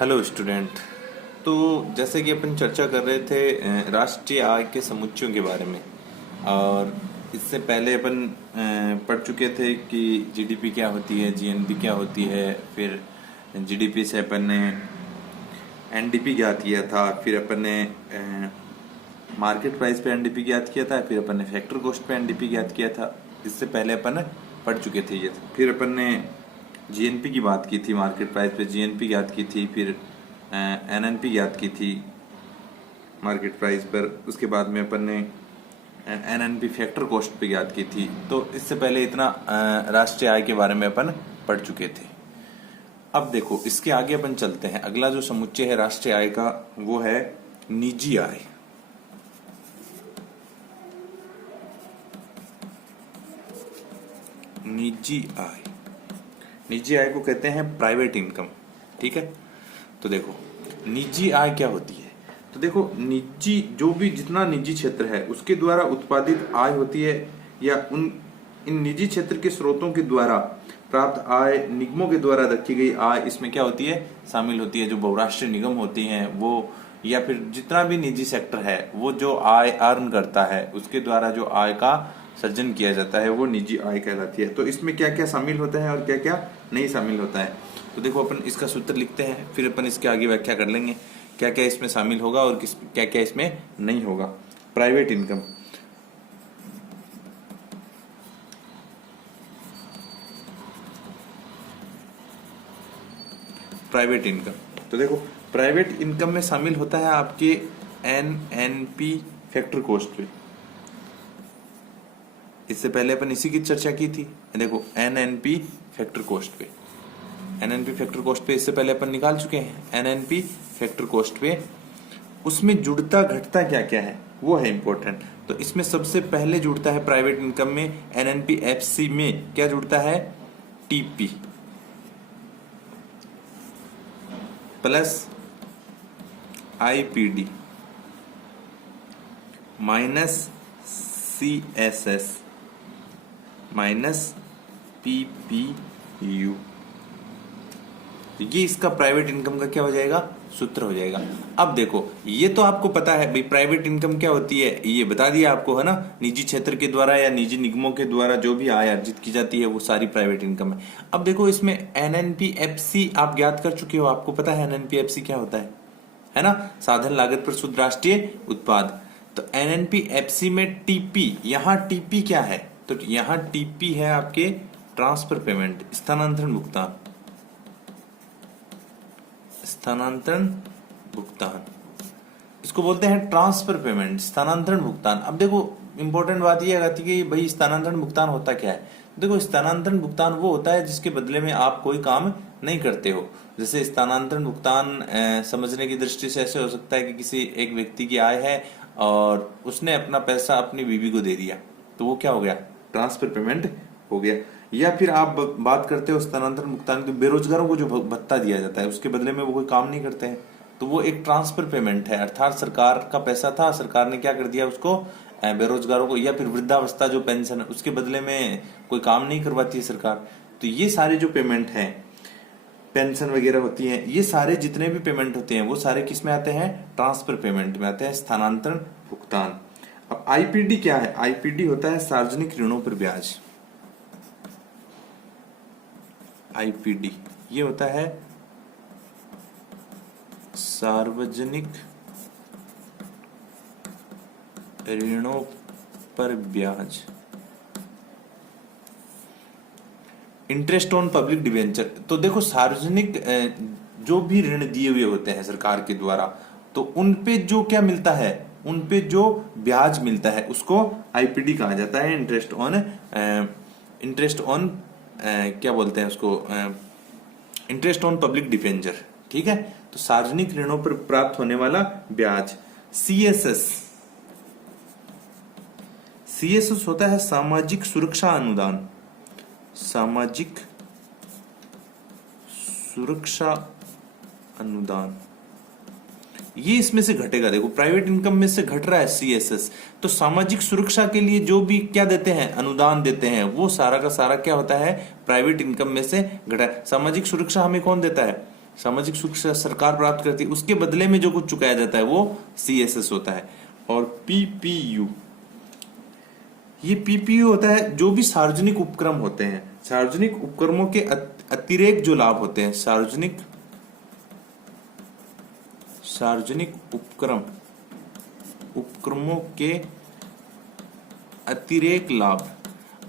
Hello student. तो जैसे कि अपन चर्चा कर रहे थे राष्ट्रीय आय के समुच्चयों के बारे में। और इससे पहले अपन पढ़ चुके थे कि जीडीपी क्या होती है, जीएनपी क्या होती है। फिर जीडीपी से अपन ने एनडीपी ज्ञात किया था, फिर अपन ने मार्केट प्राइस पे एनडीपी ज्ञात किया था, फिर अपन ने फैक्टर कॉस्ट पे एनडीपी ज्ञात किया था। इससे पहले अपन पढ़ चुके थे ये। फिर अपन ने जीएनपी की बात की थी, मार्केट प्राइस पे जीएनपी ज्ञात की थी, फिर एनएनपी ज्ञात की थी मार्केट प्राइस पर। उसके बाद में अपन ने एनएनपी फैक्टर कॉस्ट पे ज्ञात की थी। तो इससे पहले इतना राष्ट्रीय आय के बारे में अपन पढ़ चुके थे। अब देखो इसके आगे अपन चलते हैं। अगला जो समुच्चय है राष्ट्रीय आय का वो है निजी आय। निजी आय, निजी आय को कहते हैं प्राइवेट इनकम। ठीक है, तो देखो निजी आय क्या होती है। तो देखो निजी जो भी जितना निजी क्षेत्र है उसके द्वारा उत्पादित आय होती है, या इन निजी क्षेत्र के स्रोतों के द्वारा प्राप्त आय, निगमों के द्वारा रखी गई आय, इसमें क्या होती है, शामिल होती है। जो बहुराष्ट्रीय निगम होती हैं वो, या फिर जितना भी निजी सेक्टर है वो जो आय अर्न करता है उसके द्वारा जो आय का सृजन किया जाता है वो निजी आय कहलाती है। तो इसमें क्या क्या शामिल होता है और क्या क्या नहीं शामिल होता है। तो देखो अपन इसका सूत्र लिखते हैं, फिर अपन इसके आगे व्याख्या कर लेंगे क्या क्या इसमें शामिल होगा और क्या क्या इसमें नहीं होगा। Private income, private income. तो देखो प्राइवेट इनकम में शामिल होता है आपके एनएनपी फैक्टर कॉस्ट पे। इससे पहले अपन इसी की चर्चा की थी। देखो एनएनपी फैक्टर कॉस्ट पे, एनएनपी फैक्टर कॉस्ट पे इससे पहले अपन निकाल चुके हैं। एनएनपी फैक्टर कॉस्ट पे उसमें जुड़ता घटता क्या क्या है वो है इंपॉर्टेंट। तो इसमें सबसे पहले जुड़ता है प्राइवेट इनकम में एनएनपी एफसी में क्या जुड़ता है, TP plus IPD minus CSS minus PPU. ये इसका प्राइवेट इनकम का क्या हो जाएगा, सूत्र हो जाएगा। अब देखो ये तो आपको पता है भाई प्राइवेट इनकम क्या होती है, ये बता दिया आपको है ना। निजी क्षेत्र के द्वारा या निजी निगमों के द्वारा जो भी आय अर्जित की जाती है वो सारी प्राइवेट इनकम है। अब देखो इसमें एनएनपीएफसी आप ज्ञात कर चुके हो, आपको पता है एनएनपीएफसी क्या होता है ना, साधन लागत पर शुद्ध राष्ट्रीय उत्पाद। तो एनएनपीएफसी में टीपी, यहाँ टीपी क्या है, तो यहाँ टीपी है आपके ट्रांसफर पेमेंट, स्थानांतरण भुगतान, स्थानांतरण भुगतान इसको बोलते हैं ट्रांसफर पेमेंट, स्थानांतरण भुगतान। अब देखो इंपॉर्टेंट बात यह आती है कि भाई स्थानांतरण भुगतान होता क्या है। देखो स्थानांतरण भुगतान वो होता है जिसके बदले में आप कोई काम नहीं करते हो। जैसे स्थानांतरण भुगतान समझने की दृष्टि से ऐसे हो सकता है कि किसी एक व्यक्ति की आय है और उसने अपना पैसा अपनी बीवी को दे दिया, तो वो क्या हो गया, ट्रांसफर पेमेंट हो गया। या फिर आप बात करते हो स्थानांतरण भुगतान की, बेरोजगारों को जो भत्ता दिया जाता है उसके बदले में वो कोई काम नहीं करते हैं, तो वो एक ट्रांसफर पेमेंट है। अर्थात सरकार का पैसा था, सरकार ने क्या कर दिया उसको बेरोजगारों को, या फिर वृद्धावस्था जो पेंशन है उसके बदले में कोई काम नहीं करवाती है सरकार। तो ये सारे जो पेमेंट है, पेंशन वगैरह होती है, ये सारे जितने भी पेमेंट होते हैं वो सारे किस में आते हैं, ट्रांसफर पेमेंट में आते हैं, स्थानांतरण भुगतान। अब आईपीडी क्या है, आईपीडी होता है सार्वजनिक ऋणों पर ब्याज। आईपीडी ये होता है सार्वजनिक ऋणों पर ब्याज। इंटरेस्ट ऑन पब्लिक डिवेंचर, तो देखो सार्वजनिक जो भी ऋण दिए हुए होते हैं सरकार के द्वारा, तो उनपे जो क्या मिलता है, उनपे जो ब्याज मिलता है उसको आईपीडी कहा जाता है। इंटरेस्ट ऑन क्या बोलते हैं उसको, इंटरेस्ट ऑन पब्लिक डिवेंचर। ठीक है, तो सार्वजनिक ऋणों पर प्राप्त होने वाला ब्याज। सीएसएस, सीएसएस होता है सामाजिक सुरक्षा अनुदान, सामाजिक सुरक्षा अनुदान। ये इसमें से घटेगा, देखो प्राइवेट इनकम में से घट रहा है सीएसएस, तो सामाजिक सुरक्षा के लिए जो भी क्या देते हैं, अनुदान देते हैं, वो सारा का सारा क्या होता है, प्राइवेट इनकम में से घटा है। सामाजिक सुरक्षा हमें कौन देता है, सामाजिक सुरक्षा सरकार प्राप्त करती है, उसके बदले में जो कुछ चुकाया जाता है वो CSS होता है। और PPU, ये PPU होता है जो भी सार्वजनिक उपक्रम होते हैं, सार्वजनिक उपक्रमों के अतिरेक जो लाभ होते हैं, सार्वजनिक उपक्रमों के अतिरेक लाभ।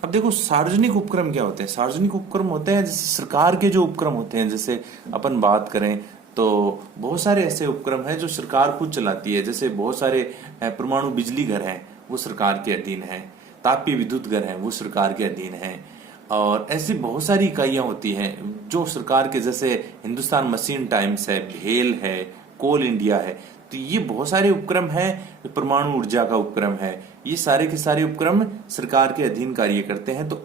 अब देखो सार्वजनिक उपक्रम क्या होते हैं? सार्वजनिक उपक्रम होते हैं जैसे सरकार के जो उपक्रम होते हैं, जैसे अपन बात करें तो बहुत सारे ऐसे उपक्रम हैं जो सरकार खुद चलाती है, जैसे बहुत सारे परमाणु बिजली घर हैं वो सरकार के अधीन है, तापीय विद्युत घर हैं वो सरकार के अधीन है, और ऐसी बहुत सारी इकाइयां होती हैं जो सरकार के, जैसे हिंदुस्तान मशीन टाइम्स है, भेल है, कोल इंडिया है। तो ये बहुत सारे उपक्रम हैं, परमाणु ऊर्जा का उपक्रम है, ये सारे के सारे उपक्रम सरकार के अधीन कार्य करते हैं। तो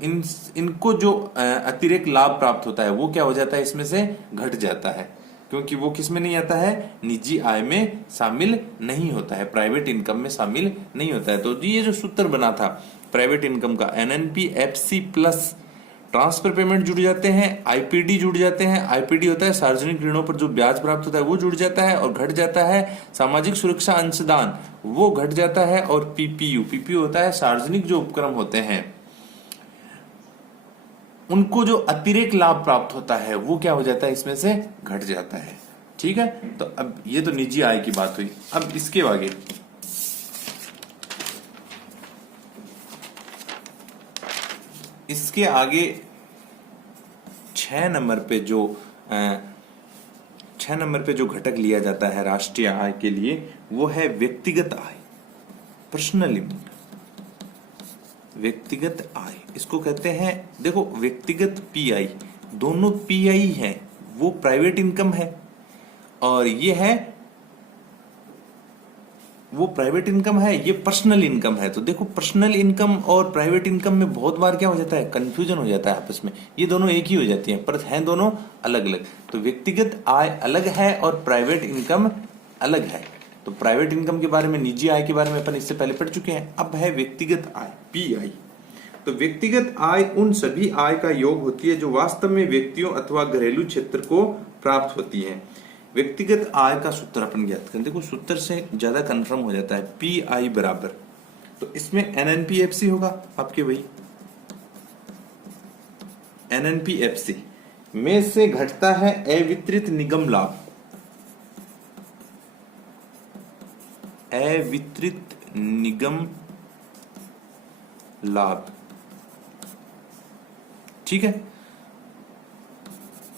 इनको जो अतिरिक्त लाभ प्राप्त होता है वो क्या हो जाता है, इसमें से घट जाता है, क्योंकि वो किस में नहीं आता है, निजी आय में शामिल नहीं होता है, प्राइवेट इनकम में शामिल नहीं होता है। तो ये जो सूत्र बना था प्राइवेट इनकम का, NNPFC प्लस ट्रांसफर पेमेंट जुड़ जाते हैं, IPD जुड़ जाते हैं। IPD होता है सार्वजनिक ऋणों पर जो ब्याज प्राप्त होता है वो जुड़ जाता है, और घट जाता है सामाजिक सुरक्षा अंशदान, वो घट जाता है। और PPU होता है सार्वजनिक जो उपक्रम होते हैं उनको जो अतिरिक्त लाभ प्राप्त होता है वो क्या हो जाता है, इसमें से घट जाता है। ठीक है, तो अब ये तो निजी आय की बात हुई। अब इसके आगे इसके आगे 6 नंबर पे जो घटक लिया जाता है राष्ट्रीय आय के लिए, वो है व्यक्तिगत आय, पर्सनल इनकम। व्यक्तिगत आय इसको कहते हैं, देखो व्यक्तिगत PI, दोनों PI हैं, वो प्राइवेट इनकम है और ये है वो प्राइवेट इनकम है, ये पर्सनल इनकम है। तो देखो पर्सनल इनकम और प्राइवेट इनकम में बहुत बार क्या हो जाता है, कंफ्यूजन हो जाता है आपस में। ये दोनों एक ही हो जाती हैं पर हैं दोनों अलग अलग। तो व्यक्तिगत आय अलग है और प्राइवेट इनकम अलग है। तो प्राइवेट इनकम के बारे में, निजी आय के बारे में अपन इससे पहले पढ़ चुके हैं। अब है व्यक्तिगत आय, PI। तो व्यक्तिगत आय उन सभी आय का योग होती है जो वास्तव में व्यक्तियों अथवा घरेलू क्षेत्र को प्राप्त होती है। व्यक्तिगत आय का सूत्र अपन ज्ञात करें, देखो सूत्र से ज्यादा कंफर्म हो जाता है। PI बराबर, तो इसमें NNPFC होगा आपके, वही NNPFC में से घटता है अवितरित निगम लाभ, अवितरित निगम लाभ। ठीक है,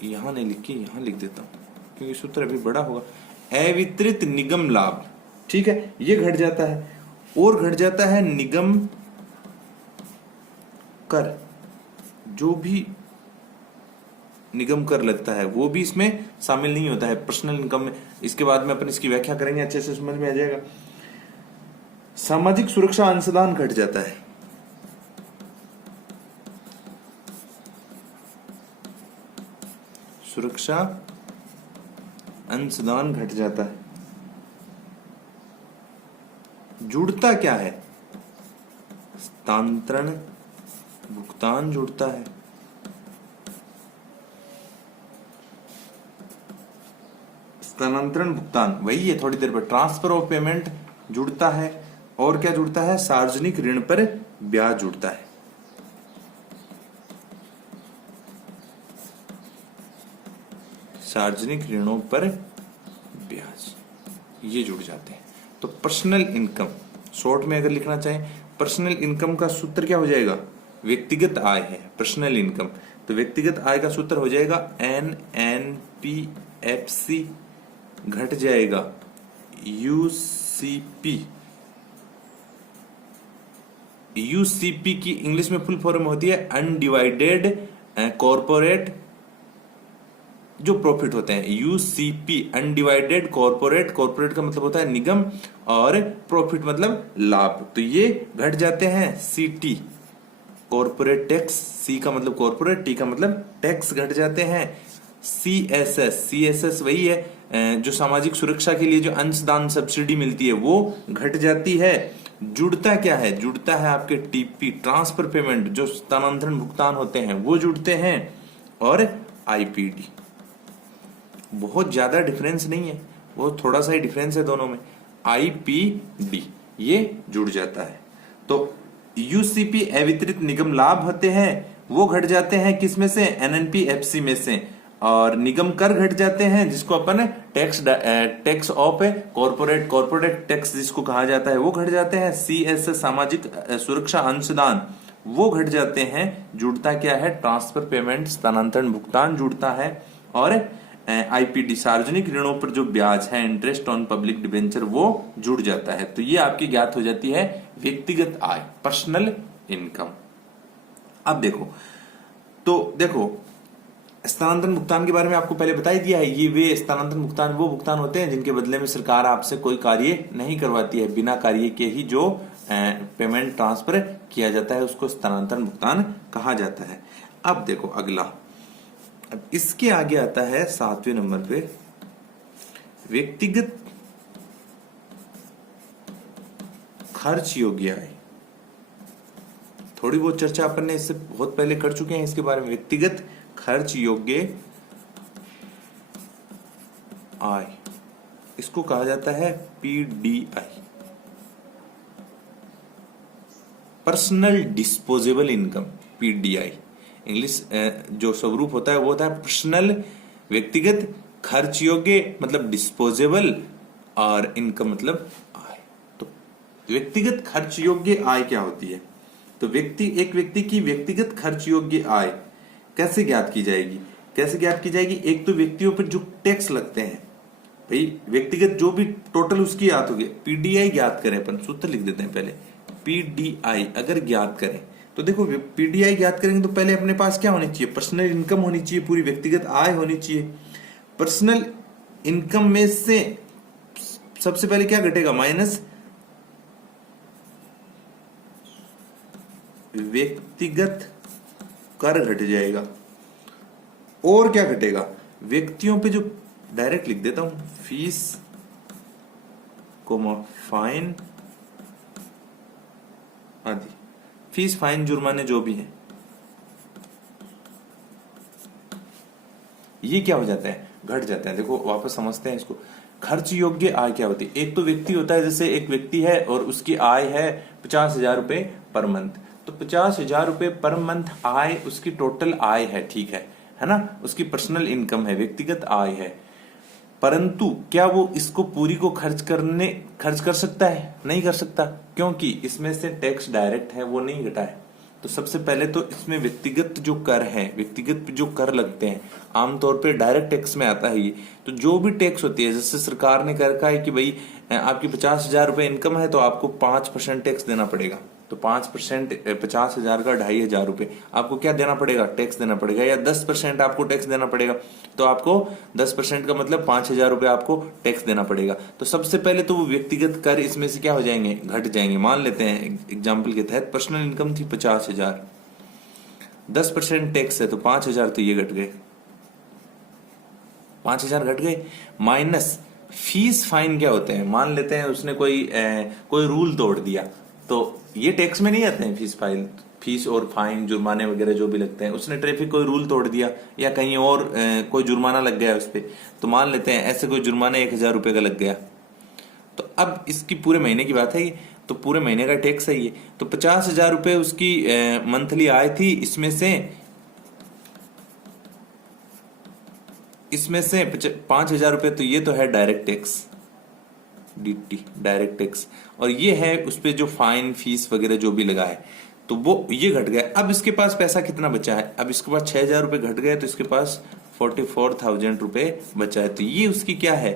यहां नहीं लिख के यहां लिख देता हूं क्योंकि सूत्र अभी बड़ा होगा। अवितरित निगम लाभ, ठीक है, ये घट जाता है। और घट जाता है निगम कर, जो भी निगम कर लगता है वो भी इसमें शामिल नहीं होता है पर्सनल इनकम में। इसके बाद में अपन इसकी व्याख्या करेंगे, अच्छे से समझ में आ जाएगा। सामाजिक सुरक्षा अंशदान घट जाता है, सुरक्षा अंशदान घट जाता है। जुड़ता क्या है, हस्तांतरण भुगतान जुड़ता है। स्थानांतरण भुगतान वही है, थोड़ी देर पर ट्रांसफर ऑफ पेमेंट जुड़ता है। और क्या जुड़ता है, सार्वजनिक ऋण पर ब्याज जुड़ता है। सार्वजनिक ऋणों पर ब्याज, ये जुड़ जाते हैं। तो पर्सनल इनकम शॉर्ट में अगर लिखना चाहें, पर्सनल इनकम का सूत्र क्या हो जाएगा, व्यक्तिगत आय है पर्सनल इनकम। तो व्यक्तिगत आय का सूत्र हो जाएगा NNPFC घट जाएगा UCP की इंग्लिश में फुल फॉर्म होती है अनडिवाइडेड कॉर्पोरेट जो प्रॉफिट होते हैं। UCP अनडिवाइडेड कॉर्पोरेट, कॉर्पोरेट का मतलब होता है निगम और प्रॉफिट मतलब लाभ। तो ये घट जाते हैं। CT कॉर्पोरेट टैक्स, C का मतलब कॉर्पोरेट, T का मतलब टैक्स घट जाते हैं। CSS वही है जो सामाजिक सुरक्षा के लिए जो अंशदान सब्सिडी मिलती है वो घट जाती है। जुड़ता क्या है, जुड़ता है आपके TP ट्रांसफर पेमेंट, जो स्थानांतरण भुगतान होते हैं वो जुड़ते हैं। और IPD, बहुत ज्यादा डिफरेंस नहीं है, वो थोड़ा सा ही डिफरेंस है दोनों में। IPD ये जुड़ जाता है। तो UCP अवितरित निगम लाभ होते हैं वो घट जाते हैं किस में से, NNPFC में से। और निगम कर घट जाते हैं जिसको अपन टैक्स ऑफ कॉर्पोरेट टैक्स जिसको कहा जाता है वो घट जाते हैं। CS सामाजिक सुरक्षा अंशदान वो घट जाते हैं। जुड़ता क्या है, ट्रांसफर पेमेंट स्थानांतरण भुगतान जुड़ता है। और IPD सार्वजनिक ऋणों पर जो ब्याज है, इंटरेस्ट ऑन पब्लिक डिबेंचर, वो जुड़ जाता है। तो ये आपकी ज्ञात हो जाती है व्यक्तिगत आय, पर्सनल इनकम। अब देखो स्थानांतरण भुगतान के बारे में आपको पहले बता ही दिया है। ये वे स्थानांतरण भुगतान वो भुगतान होते हैं जिनके बदले में सरकार आपसे कोई कार्य नहीं करवाती है, बिना कार्य के ही जो पेमेंट ट्रांसफर किया जाता है उसको स्थानांतरण भुगतान कहा जाता है। अब देखो अगला, अब इसके आगे आता है 7वें नंबर पे व्यक्तिगत खर्च योग्य आय। थोड़ी बहुत चर्चा अपन ने इससे बहुत पहले कर चुके हैं इसके बारे में। व्यक्तिगत खर्च योग्य आय, इसको कहा जाता है PDI, personal disposable income. PDI English जो स्वरूप होता है वो होता है पर्सनल, व्यक्तिगत, खर्च योग्य मतलब डिस्पोजेबल, और इनकम मतलब आय। तो व्यक्तिगत खर्च योग्य आय क्या होती है? तो एक व्यक्ति की व्यक्तिगत खर्च योग्य आय कैसे ज्ञात की जाएगी? एक तो व्यक्तियों पर जो टैक्स लगते हैं, भाई व्यक्तिगत जो भी टोटल उसकी ज्ञात होगी। PDI ज्ञात करें, अपन सूत्र लिख देते हैं पहले। PDI अगर ज्ञात करें तो देखो PDI ज्ञात करेंगे तो पहले अपने पास क्या होनी चाहिए, पर्सनल इनकम होनी चाहिए, पूरी व्यक्तिगत आय होनी चाहिए। पर्सनल इनकम में से सबसे पहले क्या घटेगा, माइनस व्यक्तिगत कर घट जाएगा। और क्या घटेगा, व्यक्तियों पे जो डायरेक्ट लिख देता हूं, फीस फाइन आदि, फीस फाइन जुर्माने जो भी है, ये क्या हो जाता है, घट जाता है। देखो वापस समझते हैं इसको। खर्च योग्य आय क्या होती है? एक तो व्यक्ति होता है, जैसे एक व्यक्ति है और उसकी आय है 50,000 रुपए पर मंथ, तो 50,000 रुपए पर मंथ आय उसकी टोटल आय है, ठीक है ना, उसकी पर्सनल इनकम है, व्यक्तिगत आय है। परंतु क्या वो इसको पूरी को खर्च कर सकता है? नहीं कर सकता, क्योंकि इसमें से टैक्स डायरेक्ट है वो नहीं घटा है। तो सबसे पहले तो इसमें व्यक्तिगत जो कर है, व्यक्तिगत जो कर लगते हैं, आमतौर पे डायरेक्ट टैक्स में आता है ये। तो जो भी टैक्स होती है, जैसे सरकार ने कर रखा है कि भाई आपकी 50,000 रुपए इनकम है तो आपको 5% टैक्स देना पड़ेगा। तो 5% 50,000 का 2,500 रुपए आपको क्या देना पड़ेगा, टैक्स देना पड़ेगा। या 10% आपको टैक्स देना पड़ेगा, तो आपको 10% का मतलब 5,000 रुपए आपको टैक्स देना पड़ेगा। तो सबसे पहले तो वो व्यक्तिगत कर इसमें से क्या हो जाएंगे, घट जाएंगे। मान लेते हैं एग्जाम्पल के तहत पर्सनल इनकम थी 50,000, 10% टैक्स है तो 5,000 तो ये घट गए, 5,000 घट गए। माइनस फीस फाइन क्या होते हैं, मान लेते हैं उसने कोई रूल तोड़ दिया, तो ये टैक्स में नहीं आते हैं। फीस और फाइन जुर्माने वगैरह जो भी लगते हैं, उसने ट्रैफिक कोई रूल तोड़ दिया या कहीं और कोई जुर्माना लग गया उस पर, तो मान लेते हैं ऐसे कोई जुर्माना 1,000 रुपए का लग गया। तो अब इसकी पूरे महीने की बात है ये, तो पूरे महीने का टैक्स है ये। तो 50,000 रुपए उसकी मंथली आय थी, इसमें से 5,000 रुपए तो ये तो है direct tax, DT direct tax, और ये है उस पे जो फाइन फीस वगैरह जो भी लगा है, तो वो ये घट गया। अब इसके पास पैसा कितना बचा है, अब इसके पास 6,000 रुपए घट गए तो इसके पास 44,000 रुपए बचा है। तो ये उसकी क्या है,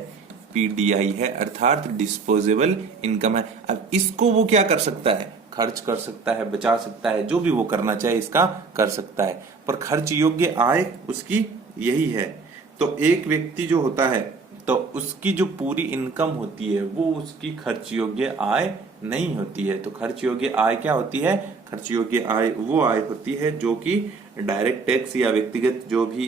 PDI है, अर्थात डिस्पोजेबल इनकम है। अब इसको वो क्या कर सकता है, खर्च कर सकता है, बचा सकता है, जो भी वो करना चाहे इसका कर सकता है। पर खर्च योग्य आय उसकी यही है। तो एक व्यक्ति जो होता है तो उसकी जो पूरी इनकम होती है वो उसकी खर्च योग्य आय नहीं होती है। तो खर्च योग्य आय क्या होती है, खर्च योग्य आय वो आय होती है जो कि डायरेक्ट टैक्स या व्यक्तिगत जो भी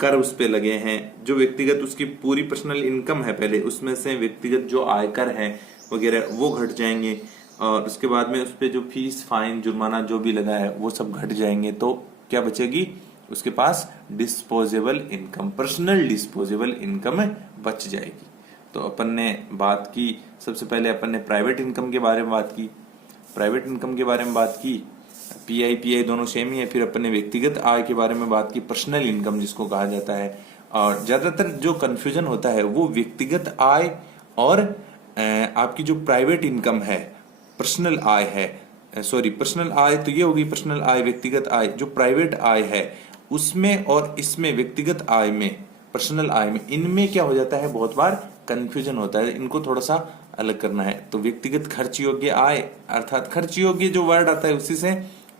कर उस पे लगे हैं, जो व्यक्तिगत उसकी पूरी पर्सनल इनकम है पहले, उसमें से व्यक्तिगत जो आयकर है वगैरह वो घट जाएंगे, और उसके बाद में उस पे जो फीस फाइन जुर्माना जो भी लगा है वो सब घट जाएंगे। तो क्या बचेगी, उसके पास disposable income, personal disposable income बच जाएगी। तो अपन ने बात की, सबसे पहले अपन ने प्राइवेट इनकम के बारे में बात की, प्राइवेट इनकम के बारे में बात की, पीआई दोनों सेम ही है। फिर अपन ने व्यक्तिगत आय के बारे में बात की, पर्सनल इनकम जिसको कहा जाता है। और ज्यादातर जो कंफ्यूजन होता है वो व्यक्तिगत आय और आपकी जो प्राइवेट इनकम है, पर्सनल आय है, सॉरी पर्सनल आय तो ये होगी पर्सनल आय, व्यक्तिगत आय जो प्राइवेट आय है उसमें और इसमें व्यक्तिगत आय में, पर्सनल आय में, इनमें क्या हो जाता है, बहुत बार कंफ्यूजन होता है, इनको थोड़ा सा अलग करना है। तो व्यक्तिगत खर्च योग्य आय अर्थात खर्च योग्य जो वर्ड आता है उसी से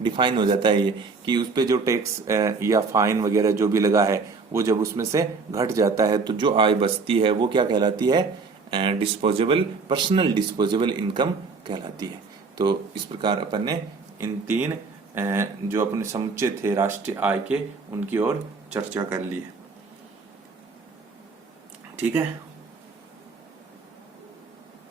डिफाइन हो जाता है ये, कि उस पे जो टैक्स या फाइन वगैरह जो भी लगा है वो जब उसमें से घट जाता है तो जो आय बचती है वो क्या कहलाती है, डिस्पोजेबल, पर्सनल डिस्पोजेबल इनकम कहलाती है। तो इस प्रकार अपन ने इन तीन जो अपने समुच्चय थे राष्ट्रीय आय के उनकी ओर चर्चा कर ली है। ठीक है।